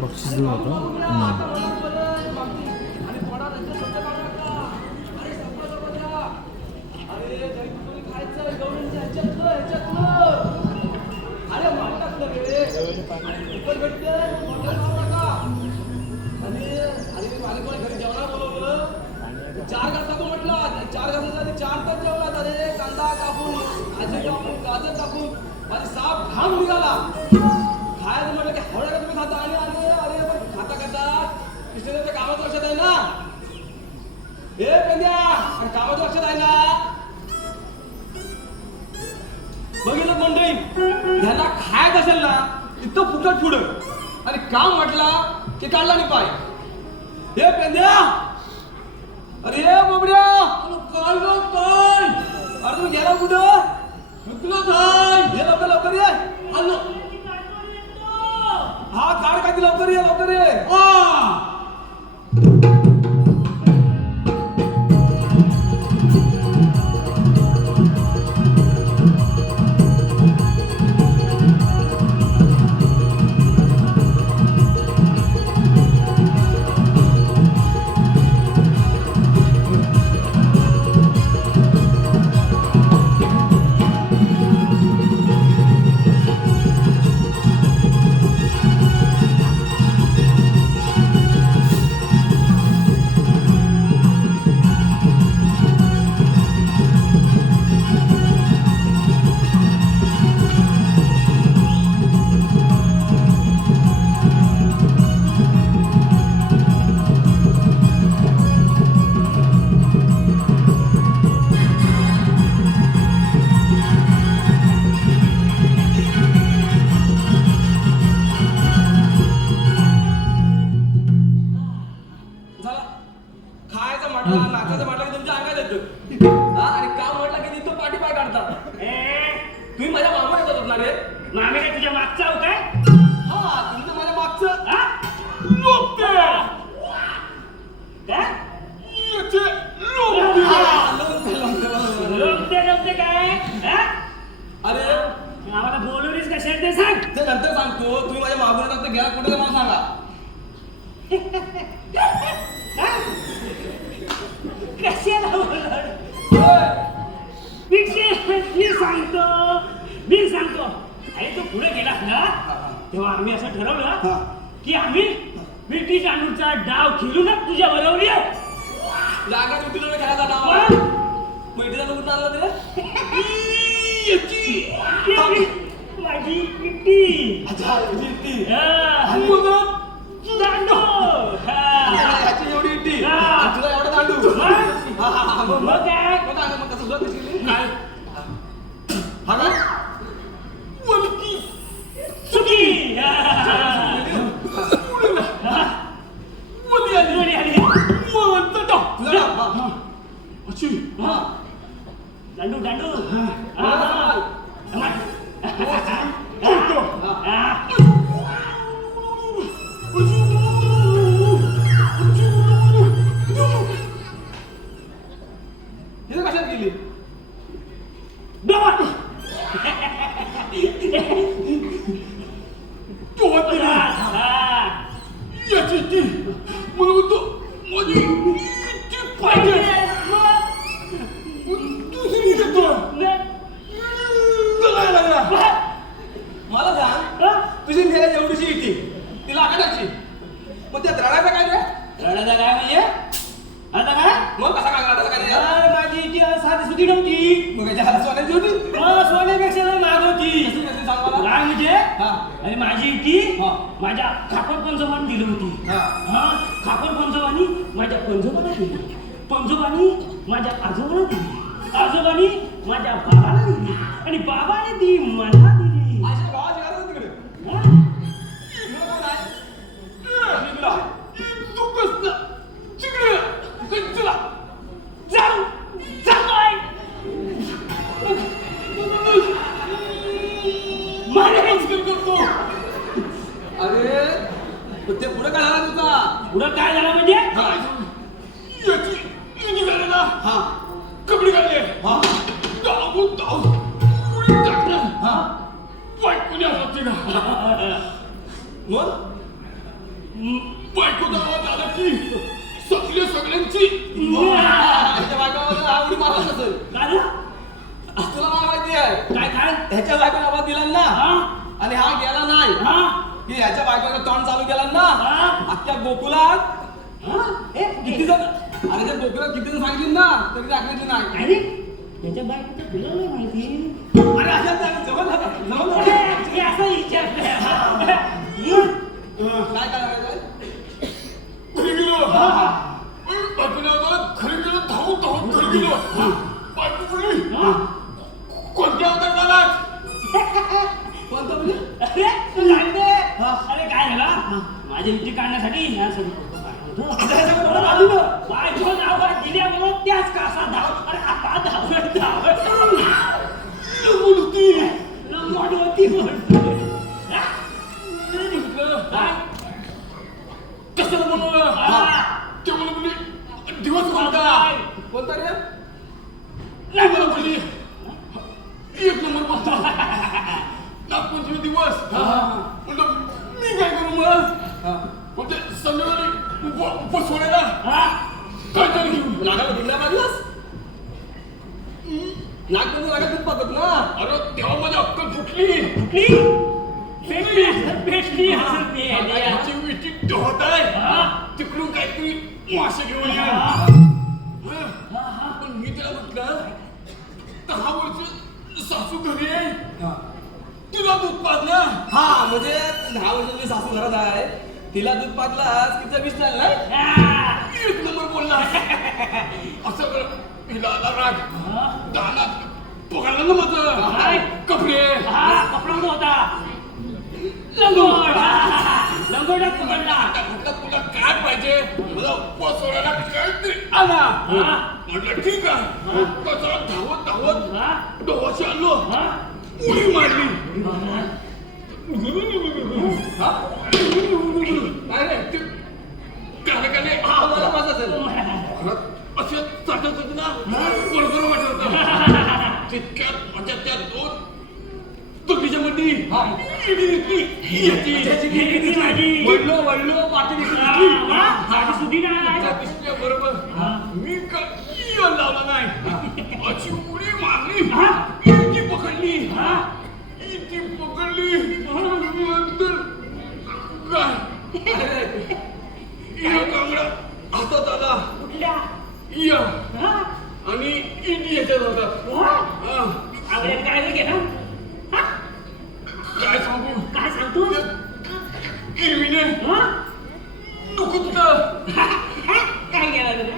बक्षीस देऊ आता. चार घास टाकून म्हटलं, 4 घासाच्या आधी 4 तास जेवणात. अरे कांदा कापून, भाजी कापून, गाजर कापून माझी साप घाम निघाला. खायचं म्हटलं की हवळ्या का तुम्ही खाता. आणि अरे पण खाता कृष्णदेवच्या कामाचं लक्षात आहे ना. हे पेंद्या आणि कामाचं लक्षात आहे ना. बघितलं मंडळी, ह्याला खायचं असेल ना इथं फुकट पुढं आणि काम म्हटला की काढला नाही पाय. हे पेंद्या, अरे बाबड्या, काय अरे तुम्ही गेला कुठं? काय हे लवकर लवकर ये. आलो. हा काढ काय लवकर ये लवकर ये. नाचाचं म्हटलं की तुमच्या अंगात येतं आणि काम म्हटलं की तिथं पाठी पाय काढतात. तुम्ही माझ्या मामा येतात ना रे. मामे काय तुझ्या मागचा आहो काय? हा तुम्ही तर माझ्या मागचं लोकते काय? अरे आम्हाला बोलवलीस कशाला ते सांग. ते नंतर सांगतो. तुम्ही माझ्या मागून येतात तर घ्या कुठे मला सांगा. कशाला बोलवलं? मी सांगतो. अरे तू पुढे गेलास ना तेव्हा आम्ही असं ठरवलं की आम्ही ब्रिटिश अणूचा डाव खेळू ना तुझ्या बरोबर. जागा तुला खेळायचा डाव मैत्रीला कुठं आणला ते माझी किट्टी दांडू एवढी इट्टी तुला एवढा दांडू मग काय मग कसं सुरुवात काय हा ना सुकी दांडू दांडू हे कशात गेली याची मला होतो माझी पाहिजे दुसरी देतो मला सांग तुझी नेला एवढीशी इटी ती लाकडाची मग त्यात रडायचं काय रे रडायचं काय म्हणजे आता काय मग कसा काय रडायचा काय माझी इटी साधी सुधी नव्हती मग त्याच्या सोन्याची होती सोन्यापेक्षा महाग होती सांग मला काय म्हणजे आणि माझी इटी माझ्या खापर पंजोबाने दिली होती खापर पंजोबानी माझ्या पंजोबाला दिली पंजोबानी माझ्या आजोबाला दिली आजोबानी माझ्या बाबाला दिली आणि बाबाने ती मला दिली अशा गावाची गरज तिकडे तू कसं तिकडे जाऊ जातोय करतो अरे ते पुढे काय झाला तुझा पुढं काय झालं म्हणजे कपडे काढले धावून धावून टाकलं बायकोने असते ना मग बायकोचा आवाज आला की सगळे सगळ्यांची ह्याच्या बायकोला आवडी मारला नसेल. काय झालं? तुला मला माहिती आहे काय काय ह्याच्या बायकोला आवाज दिला ना हा आणि हा गेला नाही हा की ह्याच्या बायकोचं तोंड चालू केला ना हा? अख्ख्या गोकुलात हा? किती जण अरे त्या गोकुलात किती जण सांगितली ना तरी दाखवायची नाही. अरे त्याच्या बायकोचं तुला नाही माहिती. अरे अशा जवळ मी असं विचारलं. काय करायचं घरी गेलो बायकोने आवाजात घरी गेलो धावून धावून घरी गेलो बायको बोलली कोणत्या अवतार झालात कोणतं म्हणजे अरे तू सांगते. अरे काय झालं माझ्या युती काढण्यासाठी ह्या सगळं बायको नावात दिल्यामुळे त्याच कासा धाव. अरे आता धावत बोलती लंबडवती बोलतोय. कशाला बनवलं ते मला बोलली दिवस कोणता कोणता रे नाही मला बोलली एक नंबर बोलतो नागपंचमी दिवस म्हणलं मी काय करू मग म्हणजे संध्याकाळी उपवास सोडायला काय तरी घेऊन नागाला भिंडा बांधलास नागपंचमी नागात दूध पाहतात ना अरे तेव्हा माझी अक्कल फुटली पेटली असेल ती. माझी विटी ढोत आहे तिकडून काहीतरी मासे घेऊन ये पण मी त्याला म्हटलं 10 वर्ष सासू घरी आहे तिला दूध पाजलं हा म्हणजे 10 वर्षाची सासू घरात आहे तिला दूध पाजलास की चवीस नाही एक नंबर बोलला असं कर हिला आला राग दानात पकडलं ना माझं कपडे कपडा होता लंगोट. लंगोटात पकडला. म्हटलं तुला काय पाहिजे मला उपवास सोडायला काहीतरी आला म्हटलं ठीक आहे कचरा धावत धावत डोहाशी आलो उडी मारली काय रे ते कानाकाने हा मला माझा असेल असं चाटत होतं ना बरोबर वाटत होतं तितक्यात माझ्या त्या दोन दोघीच्या मध्ये वडलो पाठी सुधी नाही. बरोबर मी काही लावला नाही अशी उडी मारली इतकी पकडली इतकी पकडली नंतर काय या कांगडा हातात आला कुठल्या या आणि इंडियाच्या हातात आवड्यात काय गेला. काय सांगू काय सांगतो किरवीने दुखत काय गेला तुला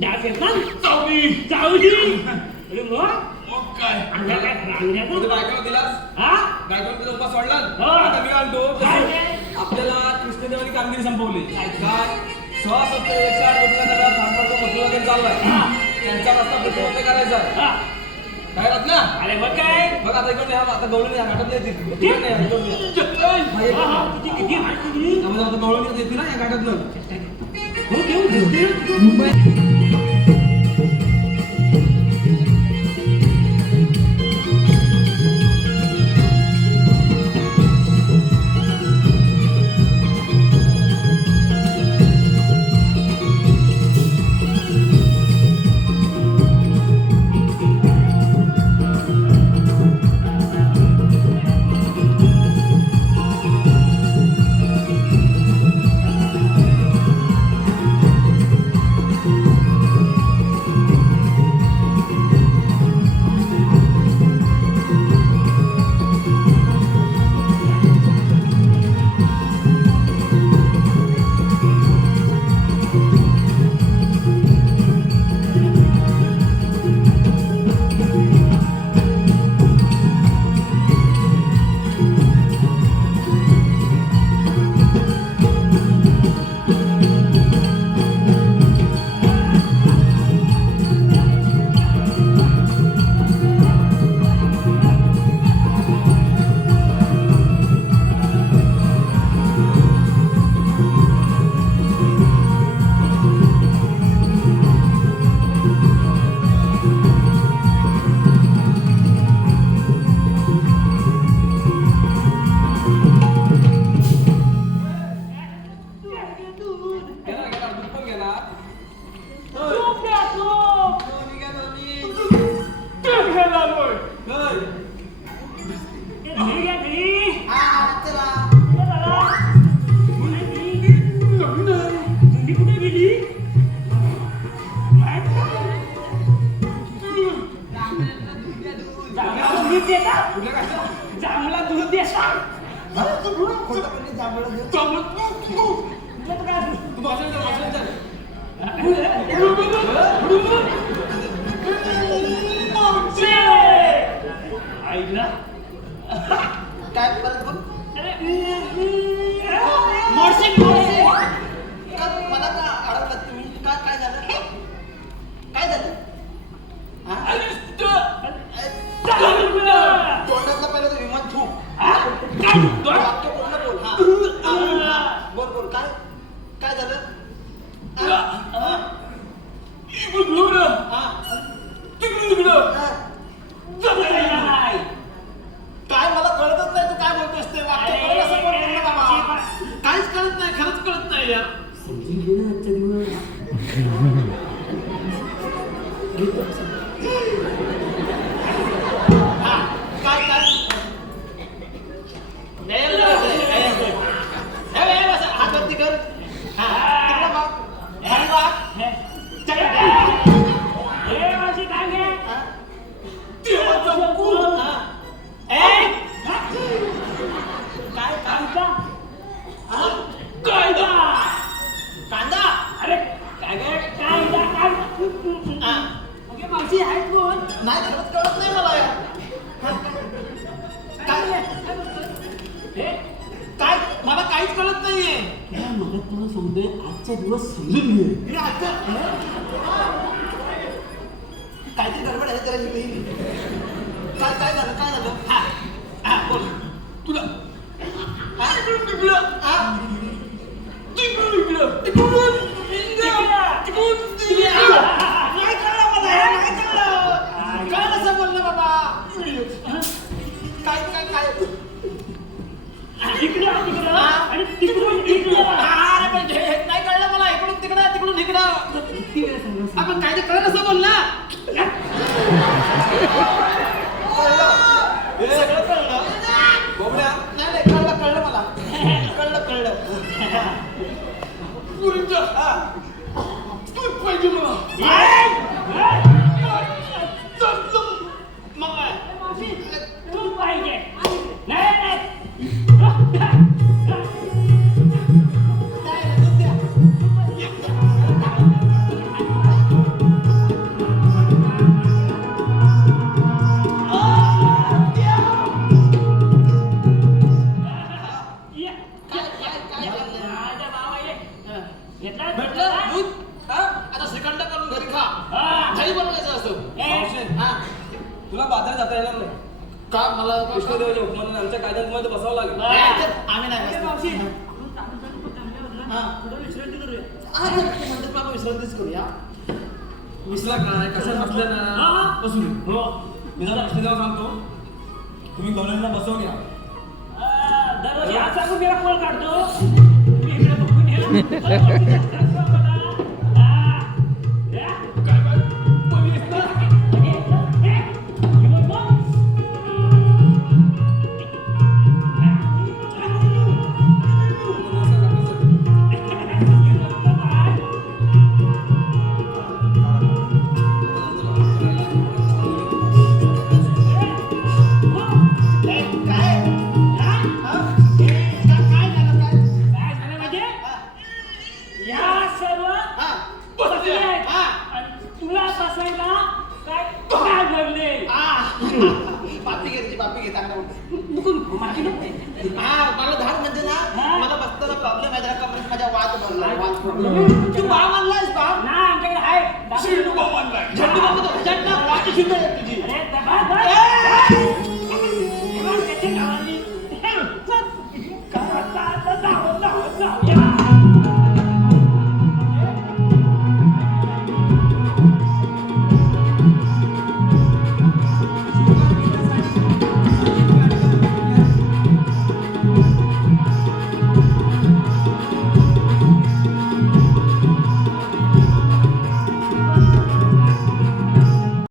डास येत ना चावली चावली. अरे मग काय अंगा काय रांगण्यात बायकोला दिलास हा बायकोला तिचा उपास सोडला हो. आता मी आणतो काय ते? आपल्याला कृष्णदेवानी कामगिरी संपवली काय 108 कोटीचा सगळा संपर्क पृथ्वीवर चाललाय त्यांचा रस्ता पृथ्वीवर करायचा आहे. हा. काय राहत ना अरे मग काय बघ आता इकडे आता गवळणी या घाटात नाही येते. ते? इकडे नाही, इकडे नाही. हा, हा, किती हात किती त्यामुळे आता गवळणी येते ना या घाटातलं हो घेऊन जांभळा दूध दे सांग. खोटं जांभळं दे. तुला तर काय तू वाचन कर. आईला काय परत बघ. मोर्शिंग मला का अडवलं तुम्ही? काय झालं? काय झालं? तोंडातला पहिला तो विमान थूक. वाक्य पूर्ण बोल. बोल काय झालं? काय मला कळतच नाही तू काय बोलतोस ते वाक्य परत असं बोल पूर्ण बाबा. काहीच कळत नाही, खरंच कळत नाही यार. समजून घे ना आजच्या दिवस. काय हात वरती कर. तिकडं बघ. खाली बघ. हे माझी टांगे देवाचं कुल. काय कांदा कांदा. अरे कांदा ओके मावशी आहेत कोण नाही खरंच कळत नाही मला यार. काय मला काहीच कळत नाहीये. मला तुला सांगतोय आजचा दिवस समजून घे. हे आता काहीतरी गडबड आहे त्याला इकडे. काय झालं? हा बोल. तुला नाही कळलं मला, नाही कळलं. कळलं असं बोललं बाबा. काय इकडे आणि तिकडून अरे पण हे नाही कळलं मला. तिकडून इकडं. आपण काय ते कळलं असं बोल ना. हे सगळं कळलं. बोबड्या नाही कळलं मला. कळलं. पुरींचा तू पाहिजे मला. मग काय? तू पाहिजे नाही भेटलं दूध. आता श्रीखंड करून घरी खा. दही बनवायचं असतं. तुला बाजारात जाता येणार नाही. का मला कृष्णदेवाच्या हुकमाने आमच्या कायद्यात मध्ये बसावं लागेल. आम्ही नाही म्हणतात बाबा विश्रांतीच करूया. विसला काय कशात बसल्या ना बसून मी जरा कृष्णदेवा सांगतो तुम्ही गवळणीला बसवून घ्या. दररोज असा खूप मेरा कोल काढतो मी इकडे बघून ये. पापी घे चांगला म्हणतो. मला धाड म्हणजे ना मला बसताना प्रॉब्लेम आहे. जरा कमरेत माझ्या वाद भरला. तू बा मानलायस बा? ना आमच्याकडे आहे शेंडू बाबांना झेंडू बाबा तो तुझी. अरे